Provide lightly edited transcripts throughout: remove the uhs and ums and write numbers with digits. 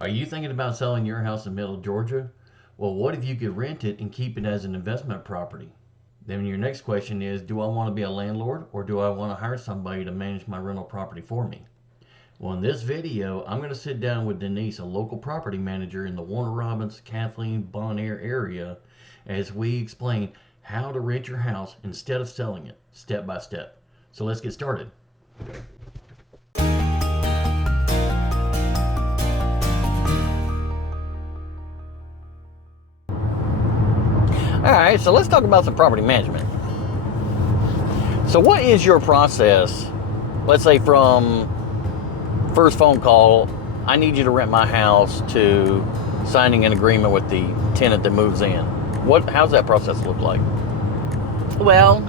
Are you thinking about selling your house in Middle Georgia? Well, what if you could rent it and keep it as an investment property? Then your next question is, do I want to be a landlord or do I want to hire somebody to manage my rental property for me? Well, in this video, I'm going to sit down with Denise, a local property manager in the Warner Robins, Kathleen, Bon Air area, as we explain how to rent your house instead of selling it, step by step. So let's get started. All right, so let's talk about some property management. So what is your process, let's say from first phone call, I need you to rent my house, to signing an agreement with the tenant that moves in? How's that process look like? Well,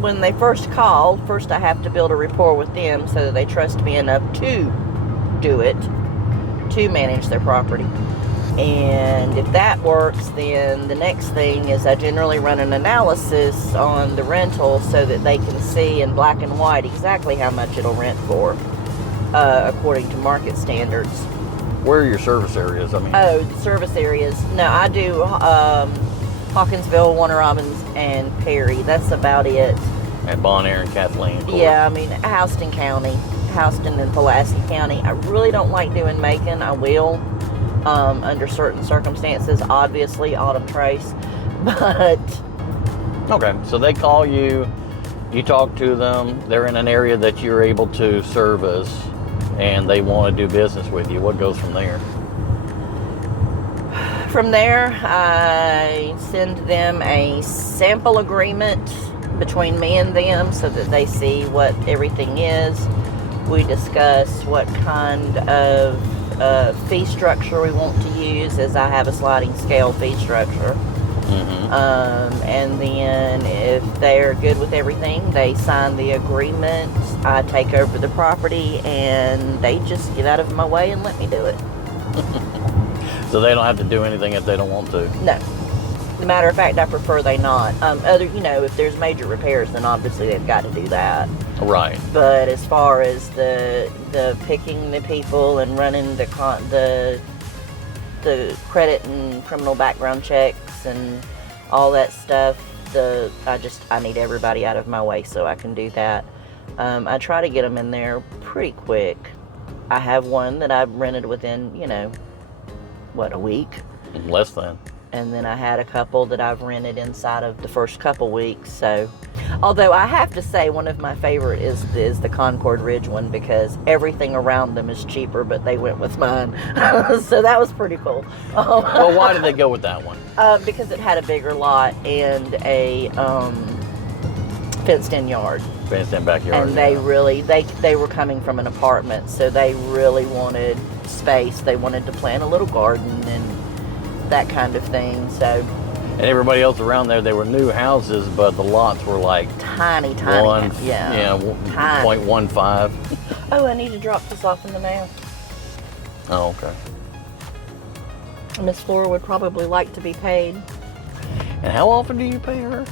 when they first call, first I have to build a rapport with them so that they trust me enough to do it, to manage their property. And if that works, then the next thing is I generally run an analysis on the rental so that they can see in black and white exactly how much it'll rent for, according to market standards. Where are your service areas? Oh, the service areas. No, I do Hawkinsville, Warner Robins, and Perry. That's about it. And Bon Air and Kathleen, of course. Yeah, Houston County, Houston and Pulaski County. I really don't like doing Macon. I will, under certain circumstances, obviously Autumn Trace, but... Okay, so they call you, you talk to them, they're in an area that you're able to service, and they want to do business with you. What goes from there? From there, I send them a sample agreement between me and them so that they see what everything is. We discuss what kind of fee structure we want to use, as I have a sliding scale fee structure. Mm-hmm. And then if they're good with everything, they sign the agreement. I take over the property and they just get out of my way and let me do it. So they don't have to do anything if they don't want to? No. As a matter of fact, I prefer they not. If there's major repairs, then obviously they've got to do that. Right. But as far as the picking the people and running the credit and criminal background checks and all that stuff, I need everybody out of my way so I can do that. I try to get them in there pretty quick. I have one that I've rented within, a week. Less than. And then I had a couple that I've rented inside of the first couple weeks. So, although I have to say one of my favorite is the Concord Ridge one, because everything around them is cheaper, but they went with mine. So that was pretty cool. Well, why did they go with that one? Because it had a bigger lot and a fenced-in yard. Fenced-in backyard. And they were coming from an apartment, so they really wanted space. They wanted to plant a little garden and that kind of thing. So, and everybody else around there, they were new houses, but the lots were like tiny. 0.15. Oh, I need to drop this off in the mail. Oh, okay. Miss Flora would probably like to be paid. And how often do you pay her?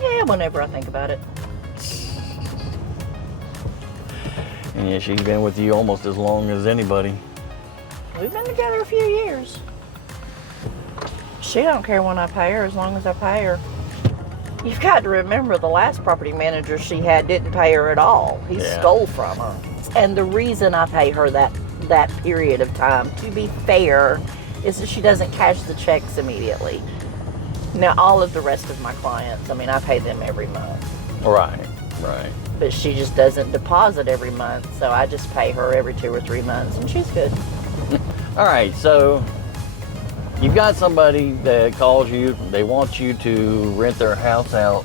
Yeah, whenever I think about it. And yeah, she's been with you almost as long as anybody. We've been together a few years. She don't care when I pay her, as long as I pay her. You've got to remember, the last property manager she had didn't pay her at all. He stole from her. And the reason I pay her that period of time, to be fair, is that she doesn't cash the checks immediately. Now, all of the rest of my clients, I pay them every month. Right. But she just doesn't deposit every month, so I just pay her every 2 or 3 months, and she's good. All right, so you've got somebody that calls you, they want you to rent their house out,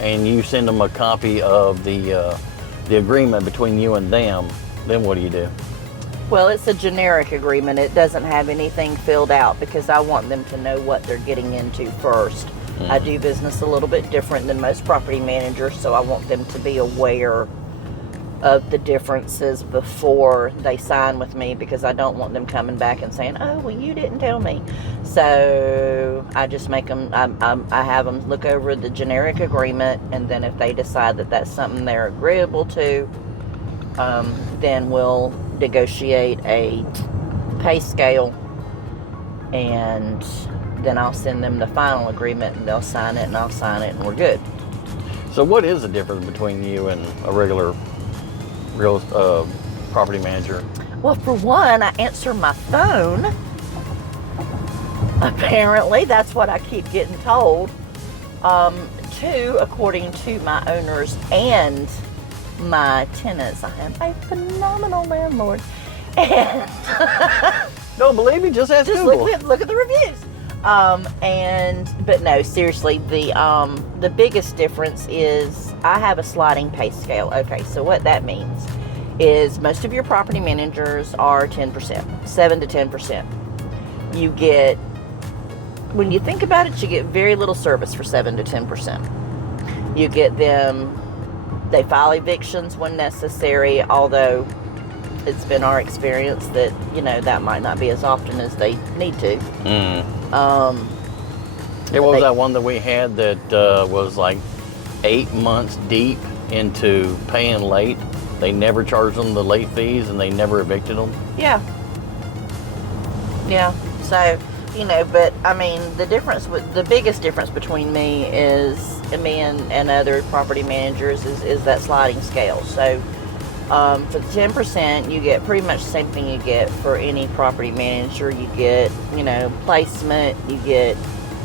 and you send them a copy of the agreement between you and them. Then what do you do? Well, it's a generic agreement. It doesn't have anything filled out because I want them to know what they're getting into first. Mm-hmm. I do business a little bit different than most property managers, so I want them to be aware of the differences before they sign with me, because I don't want them coming back and saying, oh, well, you didn't tell me. So I just make them, I have them look over the generic agreement, and then if they decide that that's something they're agreeable to, then we'll negotiate a pay scale, and then I'll send them the final agreement, and they'll sign it, and I'll sign it, and we're good. So what is the difference between you and a regular real property manager? Well, for one, I answer my phone. Apparently, that's what I keep getting told. Two, according to my owners and my tenants, I am a phenomenal landlord. And Don't believe me? Just ask just Google. look at the reviews. But no, seriously, the biggest difference is I have a sliding pay scale. Okay, so what that means is most of your property managers are 10%, 7 to 10%. You get, when you think about it, you get very little service for 7 to 10%. You get them, they file evictions when necessary, although it's been our experience that, that might not be as often as they need to. What was that one that we had that was like 8 months deep into paying late? They never charged them the late fees and they never evicted them? Yeah. So, but I mean, the biggest difference between me and other property managers is that sliding scale. So, for the 10%, you get pretty much the same thing you get for any property manager. You get, placement, you get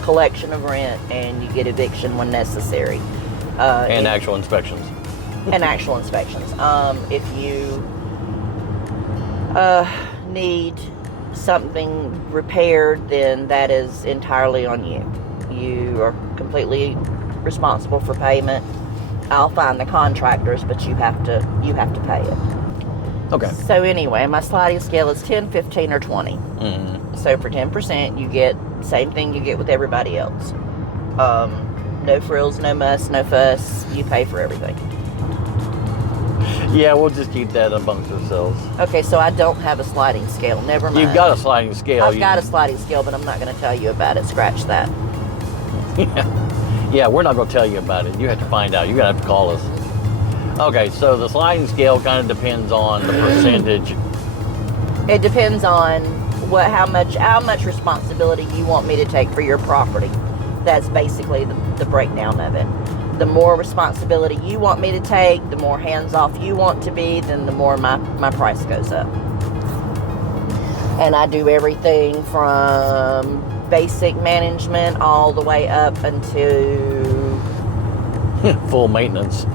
collection of rent, and you get eviction when necessary. And actual inspections. And actual inspections. If you need something repaired, then that is entirely on you. You are completely responsible for payment. I'll find the contractors, but you have to pay it. Okay. So anyway, my sliding scale is 10, 15, or 20. Mm-hmm. So for 10%, you get same thing you get with everybody else. No frills, no muss, no fuss. You pay for everything. Yeah, we'll just keep that amongst ourselves. Okay, so I don't have a sliding scale. Never mind. You've got a sliding scale. I've got a sliding scale, but I'm not going to tell you about it. Scratch that. Yeah, we're not going to tell you about it. You have to find out. You're going to have to call us. Okay, so the sliding scale kind of depends on the percentage. It depends on how much responsibility you want me to take for your property. That's basically the breakdown of it. The more responsibility you want me to take, the more hands-off you want to be, then the more my price goes up. And I do everything from basic management all the way up into full maintenance.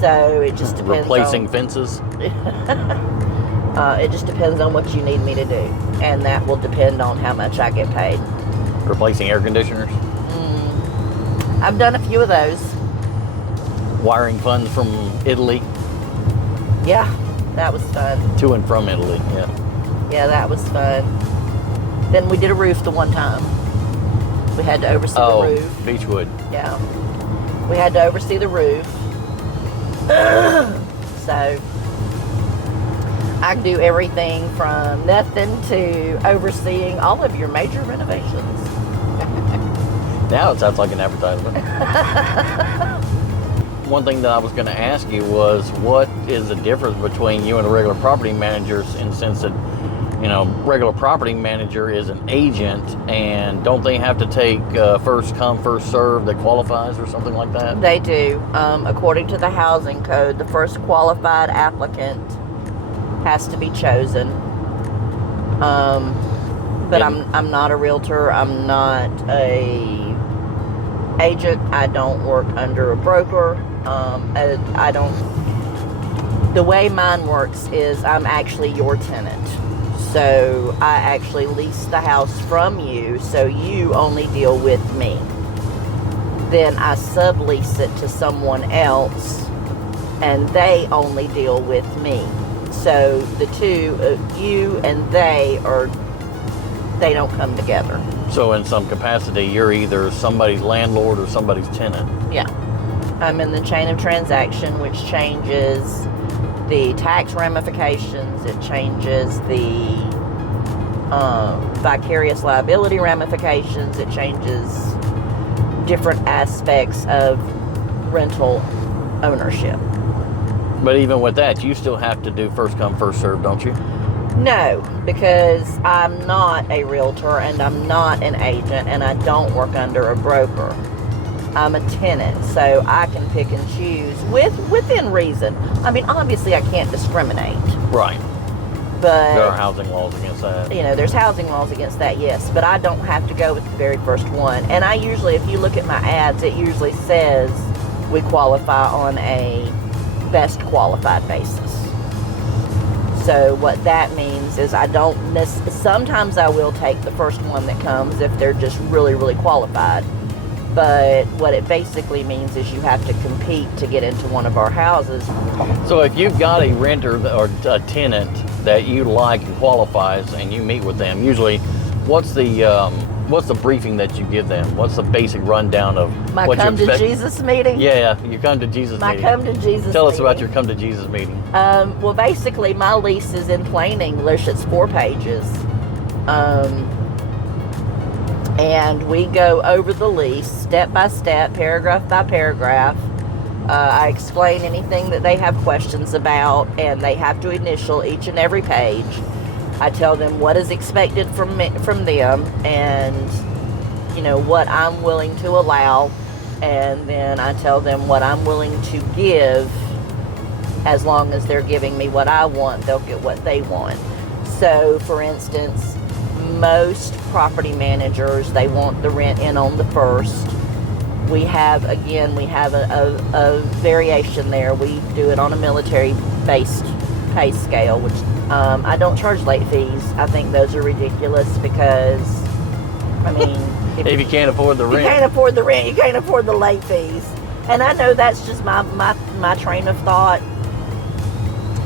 So it just depends. Replacing fences. It just depends on what you need me to do, and that will depend on how much I get paid. Replacing air conditioners. I've done a few of those. Wiring funds from Italy. Yeah, that was fun. To and from Italy. Yeah, that was fun. Then we did a roof the one time. We had to oversee the roof. Beechwood. Yeah. We had to oversee the roof. So, I do everything from nothing to overseeing all of your major renovations. Now it sounds like an advertisement. One thing that I was going to ask you was, what is the difference between you and a regular property managers, in the sense that, regular property manager is an agent, and don't they have to take first come, first serve that qualifies or something like that? They do. According to the housing code, the first qualified applicant has to be chosen. But I'm not a realtor. I'm not a agent. I don't work under a broker. I don't. The way mine works is I'm actually your tenant. So I actually lease the house from you, so you only deal with me. Then I sublease it to someone else, and they only deal with me. So the two, you and they don't come together. So in some capacity, you're either somebody's landlord or somebody's tenant. Yeah. I'm in the chain of transaction, which changes the tax ramifications. It changes the vicarious liability ramifications. It changes different aspects of rental ownership. But even with that, you still have to do first come, first serve, don't you? No, because I'm not a realtor and I'm not an agent and I don't work under a broker. I'm a tenant, so I can pick and choose within reason. I mean, obviously I can't discriminate, Right. but There are housing laws against that. there's housing laws against that, yes, but I don't have to go with the very first one. And I usually, if you look at my ads, it usually says we qualify on a best qualified basis. So what that means is sometimes I will take the first one that comes if they're just really, really qualified. But what it basically means is you have to compete to get into one of our houses. So if you've got a renter or a tenant that you like and qualifies, and you meet with them, usually, what's the briefing that you give them? What's the basic rundown of My what you come to expect? Jesus meeting? Yeah, you come to Jesus My meeting. come to Jesus Tell us meeting. about your come to Jesus meeting. Well, basically, my lease is in plain English. It's 4 pages. And we go over the lease step by step, paragraph by paragraph. I explain anything that they have questions about, and they have to initial each and every page. I tell them what is expected from them, and what I'm willing to allow, and then I tell them what I'm willing to give. As long as they're giving me what I want, they'll get what they want. So, for instance, most property managers, they want the rent in on the first. We have a variation there. We do it on a military-based pay scale, which I don't charge late fees. I think those are ridiculous because, I mean, If you can't afford the you rent. can't afford the rent, you can't afford the late fees. And I know that's just my train of thought,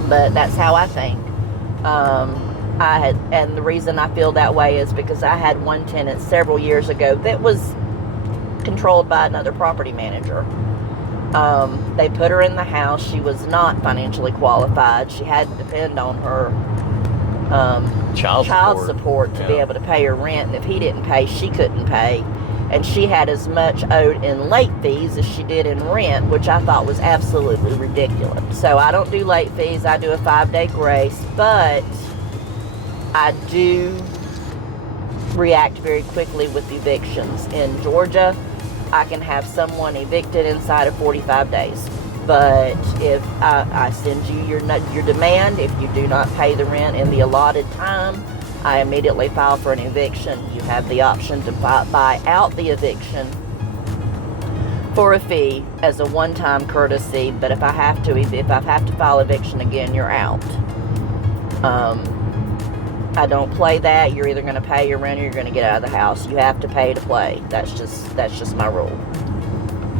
but that's how I think. And the reason I feel that way is because I had one tenant several years ago that was controlled by another property manager. They put her in the house. She was not financially qualified. She had to depend on her child support to be able to pay her rent. And if he didn't pay, she couldn't pay. And she had as much owed in late fees as she did in rent, which I thought was absolutely ridiculous. So I don't do late fees. I do a 5-day grace, but I do react very quickly with evictions. In Georgia, I can have someone evicted inside of 45 days. But if I send you your demand, if you do not pay the rent in the allotted time, I immediately file for an eviction. You have the option to buy out the eviction for a fee as a one-time courtesy. But if I have to file eviction again, you're out. I don't play that. You're either going to pay your rent or you're going to get out of the house. You have to pay to play. That's just my rule.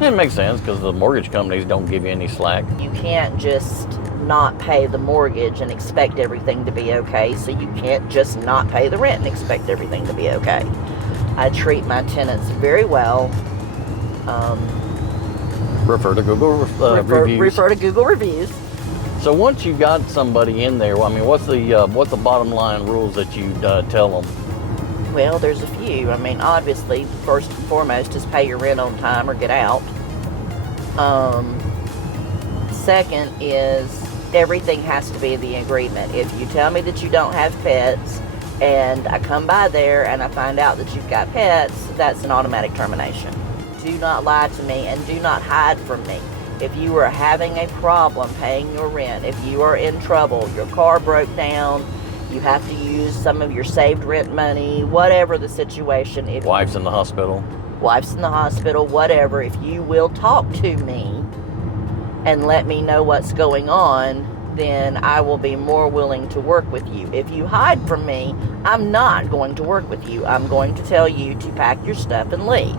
It makes sense because the mortgage companies don't give you any slack. You can't just not pay the mortgage and expect everything to be okay. So you can't just not pay the rent and expect everything to be okay. I treat my tenants very well. Refer to Google reviews. Refer to Google reviews. So once you got somebody in there, I mean, what's the bottom line rules that you tell them? Well, there's a few. I mean, obviously, first and foremost is pay your rent on time or get out. Second is everything has to be the agreement. If you tell me that you don't have pets and I come by there and I find out that you've got pets, that's an automatic termination. Do not lie to me and do not hide from me. If you are having a problem paying your rent, if you are in trouble, your car broke down, you have to use some of your saved rent money, whatever the situation. If Wife's in the hospital. Wife's in the hospital, whatever. If you will talk to me and let me know what's going on, then I will be more willing to work with you. If you hide from me, I'm not going to work with you. I'm going to tell you to pack your stuff and leave.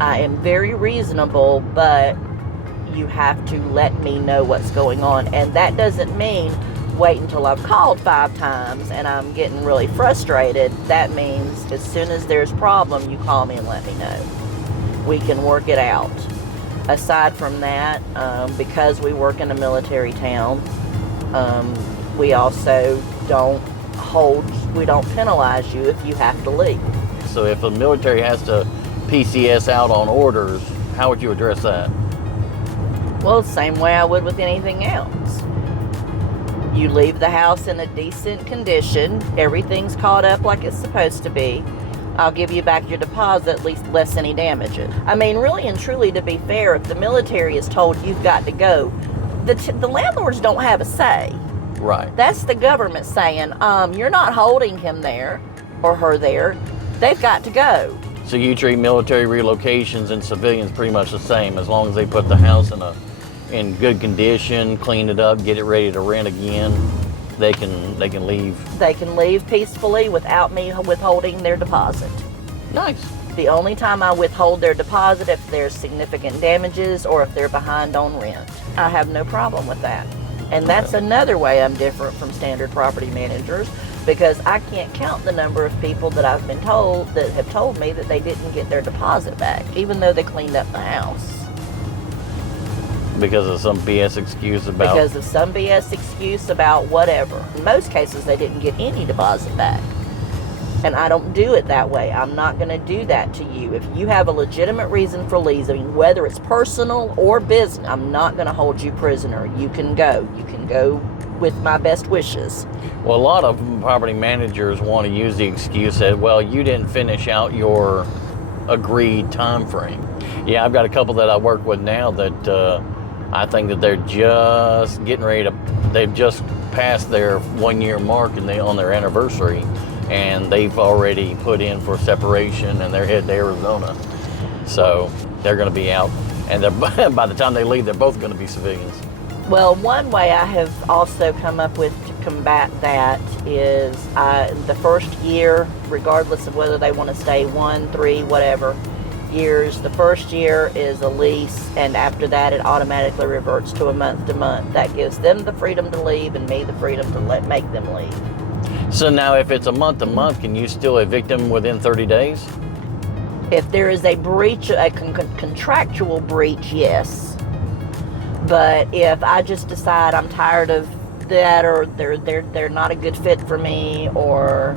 I am very reasonable, but you have to let me know what's going on. And that doesn't mean wait until I've called 5 times and I'm getting really frustrated. That means as soon as there's a problem, you call me and let me know. We can work it out. Aside from that, because we work in a military town, we also don't penalize you if you have to leave. So if the military has to PCS out on orders, how would you address that? Well, the same way I would with anything else. You leave the house in a decent condition. Everything's caught up like it's supposed to be. I'll give you back your deposit, at least less any damages. I mean, really and truly, to be fair, if the military is told you've got to go, the landlords don't have a say. Right. That's the government saying, you're not holding him there or her there. They've got to go. So you treat military relocations and civilians pretty much the same, as long as they put the house in good condition, clean it up, get it ready to rent again. They can leave. They can leave peacefully without me withholding their deposit. Nice. The only time I withhold their deposit if there's significant damages or if they're behind on rent. I have no problem with that. And that's another way I'm different from standard property managers, because I can't count the number of people that I've been told that have told me that they didn't get their deposit back, even though they cleaned up the house. Because of some BS excuse about... Because of some BS excuse about whatever. In most cases, they didn't get any deposit back. And I don't do it that way. I'm not going to do that to you. If you have a legitimate reason for leaving, whether it's personal or business, I'm not going to hold you prisoner. You can go. You can go with my best wishes. Well, a lot of property managers want to use the excuse that, well, you didn't finish out your agreed time frame. Yeah, I've got a couple that I work with now that I think that they're just getting ready to, they've just passed their 1 year mark and on their anniversary, and they've already put in for separation and they're headed to Arizona. So they're going to be out, and by the time they leave, they're both going to be civilians. Well, one way I have also come up with to combat that is the first year, regardless of whether they want to stay 1, 3, whatever years, the first year is a lease, and after that it automatically reverts to a month to month. That gives them the freedom to leave and me the freedom to make them leave. So now if it's a month to month, can you still evict them within 30 days? If there is a breach, a contractual breach, yes. But if I just decide I'm tired of that, or they're not a good fit for me, or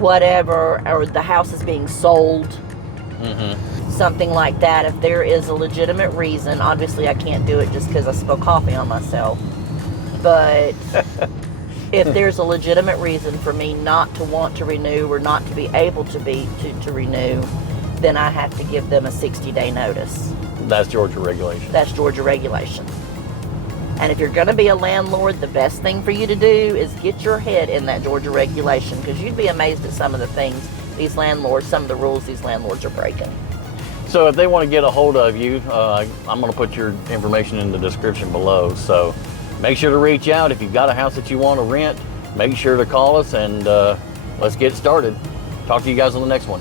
whatever, or the house is being sold, something like that, if there is a legitimate reason, obviously I can't do it just because I spill coffee on myself, but if there's a legitimate reason for me not to want to renew or not to be able to renew, then I have to give them a 60-day notice. That's Georgia regulation. That's Georgia regulation. And if you're going to be a landlord, the best thing for you to do is get your head in that Georgia regulation, because you'd be amazed at some of the things these landlords, some of the rules these landlords are breaking. So if they want to get a hold of you, I'm going to put your information in the description below. So make sure to reach out. If you've got a house that you want to rent, make sure to call us, and let's get started. Talk to you guys on the next one.